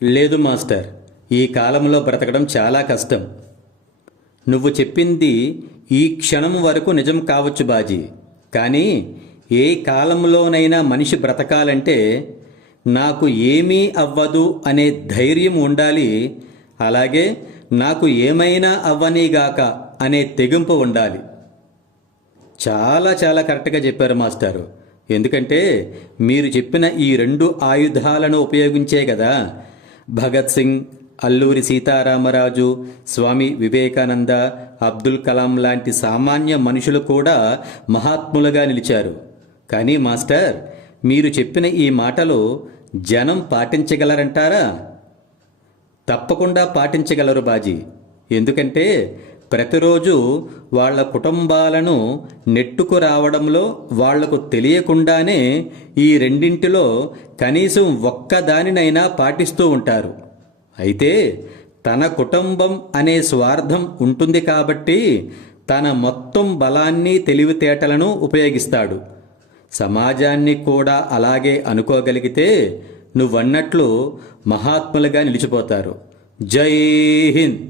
లేదు మాస్టర్, ఈ కాలంలో బ్రతకడం చాలా కష్టం. నువ్వు చెప్పింది ఈ క్షణం వరకు నిజం కావచ్చు బాజీ. కానీ ఏ కాలంలోనైనా మనిషి బ్రతకాలంటే నాకు ఏమీ అవ్వదు అనే ధైర్యం ఉండాలి. అలాగే నాకు ఏమైనా అవ్వనీగాక అనే తెగింపు ఉండాలి. చాలా చాలా కరెక్ట్గా చెప్పారు మాస్టారు. ఎందుకంటే మీరు చెప్పిన ఈ రెండు ఆయుధాలను ఉపయోగించే కదా భగత్ సింగ్, అల్లూరి సీతారామరాజు, స్వామి వివేకానంద, అబ్దుల్ కలాం లాంటి సామాన్య మనుషులు కూడా మహాత్ములుగా నిలిచారు. కానీ మాస్టర్, మీరు చెప్పిన ఈ మాటలు జనం పాటించగలరంటారా? తప్పకుండా పాటించగలరు బాజీ. ఎందుకంటే ప్రతిరోజు వాళ్ళ కుటుంబాలను నెట్టుకు రావడంలో వాళ్లకు తెలియకుండానే ఈ రెండింటిలో కనీసం ఒక్కదానినైనా పాటిస్తూ ఉంటారు. అయితే తన కుటుంబం అనే స్వార్థం ఉంటుంది కాబట్టి తన మొత్తం బలాన్ని తెలివితేటలను ఉపయోగిస్తాడు. సమాజాన్ని కూడా అలాగే అనుకోగలిగితే నువ్వన్నట్లు మహాత్ములుగా నిలిచిపోతారు. జై హింద్.